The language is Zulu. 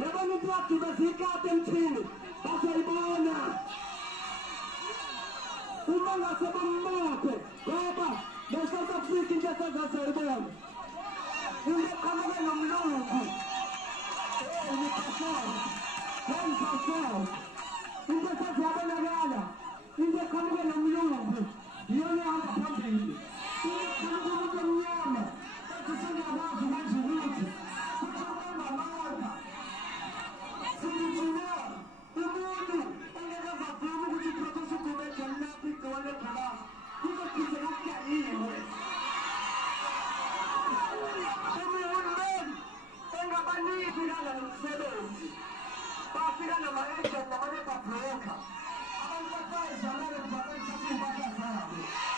Labano plaki bazikate mtini basaibona umanga sabammote baba besasa fiki njasa zasaibona inde kamana nomlungu ni pasao inde sasa abana gala inde kamana nomlungu yone hapa pambili inde kamana nomnyama sasa sanga watu majuruti Bafika na maisha na wale patroka. Abantu bazaye zamani mpaka sasa mbaya sana.